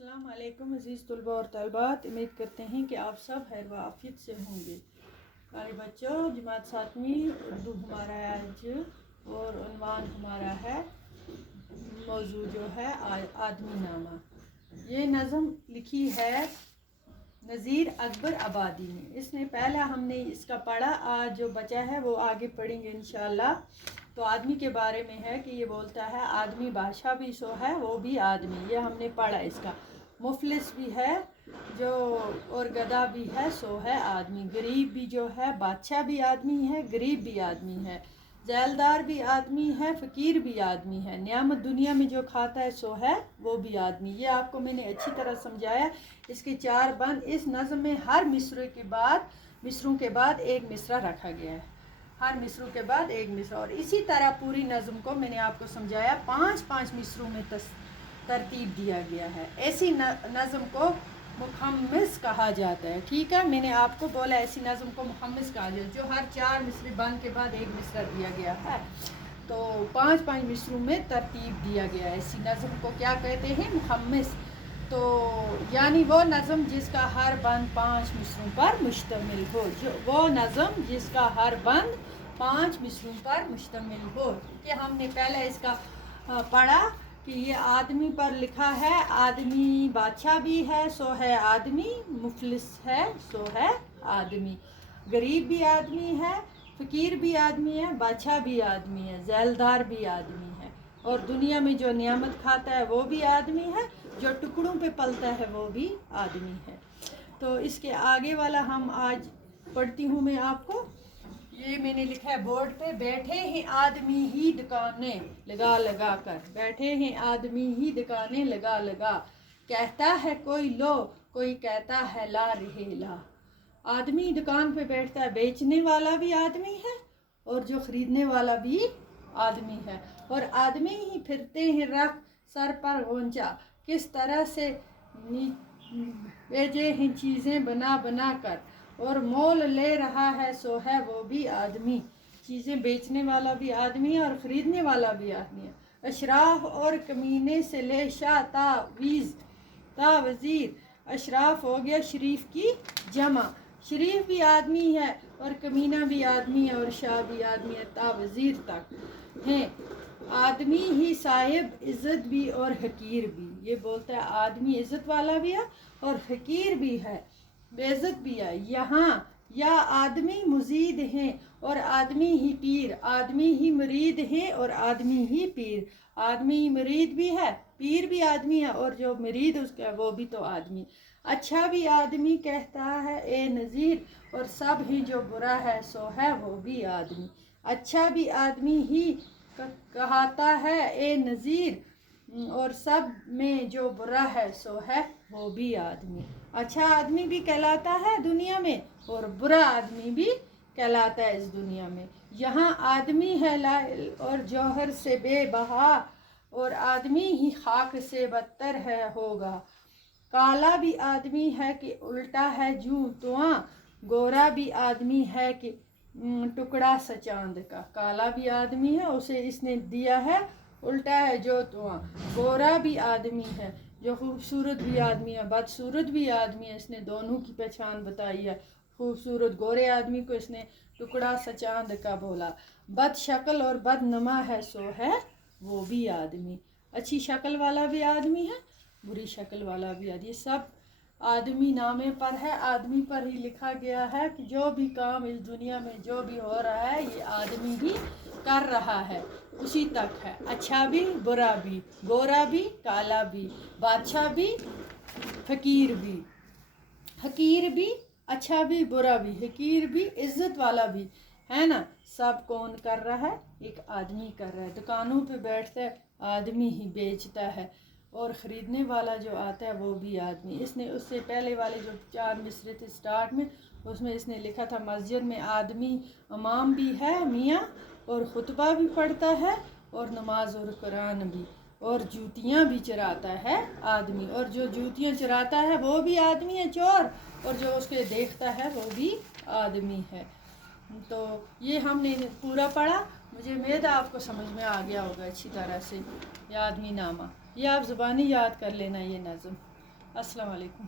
अस्सलाम वालेकुम अज़ीज़ तलबा और तलबात, उम्मीद करते हैं कि आप सब खैर व आफियत से होंगे। प्यारे बच्चों, जमात सातवीं उर्दू हमारा है आज और उन्वान हमारा है मौजू जो है आदमी नामा। ये नज़म लिखी है नज़ीर अकबर आबादी ने। इसने पहला हमने इसका पढ़ा, आज जो बचा है वो आगे पढ़ेंगे इंशाअल्लाह। तो आदमी के बारे में है कि ये बोलता है आदमी बादशाह भी सो है वो भी आदमी, ये हमने पढ़ा। इसका मुफलिस भी है जो और गधा भी है सो है आदमी, गरीब भी जो है बादशाह भी आदमी है, गरीब भी आदमी है, जैलदार भी आदमी है, फ़कीर भी आदमी है, नियामत दुनिया में जो खाता है सो है वो भी आदमी। ये आपको मैंने अच्छी तरह समझाया। इसके 4 बंद इस नज़म में हर मिसरों के बाद एक मिसरा रखा गया है, हर मिसरों के बाद एक मिसरा। और इसी तरह पूरी नज़म को मैंने आपको समझाया 5-5 मिसरों में तरतीब दिया गया है। ऐसी नज़म को मुखम्मिस कहा जाता है। ठीक है, मैंने आपको बोला ऐसी नज़म को मुखम्मिस कहा जाता है जो हर 4 मिसरे बंद के बाद एक मिसरा दिया गया है। तो 5-5 मिसरों में तरतीब दिया गया है। ऐसी नज़म को क्या कहते हैं? मुखम्मिस। तो यानी वो नज़म जिसका हर बंद 5 मिसरों पर मुश्तमिल हो, जो वो नज़म जिसका हर बंद 5 मिसरों पर मुश्तमिल हो। कि हमने पहले इसका पढ़ा कि ये आदमी पर लिखा है, आदमी बादशाह भी है सो है आदमी, मुफलिस है सो है आदमी, गरीब भी आदमी है, फ़कीर भी आदमी है, बादशाह भी आदमी है, जैलदार भी आदमी है, और दुनिया में जो नियामत खाता है वो भी आदमी है, जो टुकड़ों पे पलता है वो भी आदमी है। तो इसके आगे वाला हम आज पढ़ती हूँ मैं आपको। ये मैंने लिखा है बोर्ड पे, बैठे हैं आदमी ही दुकानें लगा लगा कर, बैठे हैं आदमी ही दुकानें लगा लगा, कहता है कोई लो कोई कहता है ला रहे ला। आदमी दुकान पे बैठता है, बेचने वाला भी आदमी है और जो खरीदने वाला भी आदमी है, और आदमी ही फिरते हैं रख सर पर गोंचा, किस तरह से भेजे हैं चीज़ें बना बना कर, और मोल ले रहा है सो है वो भी आदमी। चीज़ें बेचने वाला भी आदमी है और ख़रीदने वाला भी आदमी है। अशराफ और कमीने से ले शाह ता वज़ीर, अशराफ हो गया शरीफ की जमा, शरीफ भी आदमी है और कमीना भी आदमी है और शाह भी आदमी है, ता वज़ीर तक हैं आदमी ही साहिब इज़्ज़त भी और हकीर भी। ये बोलता है आदमी इज़्ज़त वाला भी है और हकीर भी है, बेइज्जत भी है। यहाँ या आदमी मुजीद हैं और आदमी ही पीर, आदमी ही मुरीद हैं और आदमी ही पीर, आदमी ही मुरीद भी है, पीर भी आदमी है और जो मुरीद उसका है वो भी तो आदमी। अच्छा भी आदमी कहता है ए नज़ीर, और सब ही जो बुरा है सो है वो भी आदमी। अच्छा भी आदमी ही कहता है ए नज़ीर, और सब में जो बुरा है सो है वो भी आदमी। अच्छा आदमी भी कहलाता है दुनिया में और बुरा आदमी भी कहलाता है इस दुनिया में। यहाँ आदमी है लाइल और जौहर से बेबहा, और आदमी ही खाक से बदतर है होगा। काला भी आदमी है कि उल्टा है जूं तुआं, गोरा भी आदमी है कि टुकड़ा सा चांद का। काला भी आदमी है, उसे इसने दिया है उल्टा है जो तुआं, गोरा भी आदमी है जो खूबसूरत भी आदमी है, बदसूरत भी आदमी है, इसने दोनों की पहचान बताई है। खूबसूरत गोरे आदमी को इसने टुकड़ा सा चांद का बोला। बद शक्ल और बदनमा है सो है वो भी आदमी। अच्छी शक्ल वाला भी आदमी है, बुरी शक्ल वाला भी आदमी। ये सब आदमी नामे पर है, आदमी पर ही लिखा गया है कि जो भी काम इस दुनिया में जो भी हो रहा है ये आदमी ही कर रहा है, उसी तक है। अच्छा भी बुरा भी, गोरा भी काला भी, बादशाह भी फ़कीर भी, हकीर भी, अच्छा भी बुरा भी, हकीर भी, इज़्ज़त वाला भी, है ना। सब कौन कर रहा है? एक आदमी कर रहा है। दुकानों पे बैठता है आदमी ही बेचता है, और ख़रीदने वाला जो आता है वो भी आदमी। इसने उससे पहले वाले जो 4 मिसरे थे स्टार्ट में, उसमें इसने लिखा था मस्जिद में आदमी इमाम भी है मियाँ, और खुतबा भी पढ़ता है और नमाज और कुरान भी, और जूतियाँ भी चराता है आदमी, और जो जूतियाँ चराता है वो भी आदमी है चोर, और जो उसके देखता है वो भी आदमी है। तो ये हमने पूरा पढ़ा। मुझे उम्मीद है आपको समझ में आ गया होगा अच्छी तरह से। ये आदमी नामा, ये आप ज़ुबानी याद कर लेना ये नज़म। السلام علیکم.